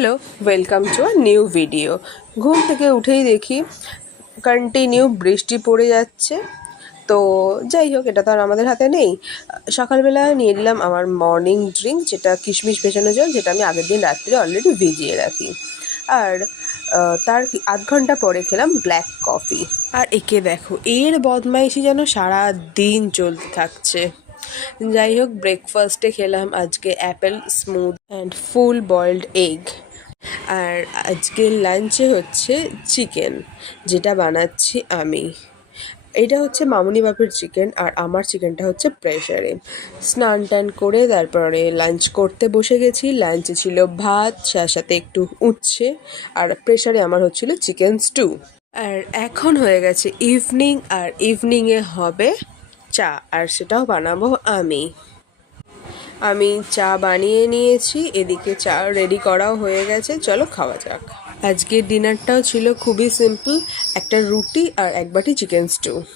Hello, welcome to a new video. ঘুম থেকে উঠেই দেখি কন্টিনিউ বৃষ্টি পড়ে যাচ্ছে। তো যাই হোক, এটা তো আর আমাদের হাতে নেই। সকালবেলা নিয়ে নিলাম আমার মর্নিং ড্রিঙ্ক, যেটা কিশমিশ ভেজানো জল, যেটা আমি আগের দিন রাত্রে অলরেডি ভিজিয়ে রাখি। আর তার আধ ঘন্টা পরে খেলাম ব্ল্যাক কফি। আর একে দেখো, এর বদমাইশি যেন সারা দিন চলতে থাকছে। যাই হোক, ব্রেকফাস্টে খেলাম আজকে apple smoothie and full boiled egg. আর আজকের লাঞ্চে হচ্ছে চিকেন, যেটা বানাচ্ছি আমি। এটা হচ্ছে মামুনি বাপের চিকেন, আর আমার চিকেনটা হচ্ছে প্রেশারে। স্নান টান করে তারপরে লাঞ্চ করতে বসে গেছি। লাঞ্চে ছিল ভাত, তার সাথে একটু উচ্ছে, আর প্রেশারে আমার হচ্ছিল চিকেন স্টু। আর এখন হয়ে গেছে ইভিনিং, আর ইভিনিংয়ে হবে চা, আর সেটাও বানাবো আমি চা বানিয়ে নিয়েছি, এদিকে চা রেডি করাও হয়ে গেছে। চলো খাওয়া যাক। আজকের ডিনারটাও ছিল খুবই সিম্পল, একটা রুটি আর এক বাটি চিকেন স্টু।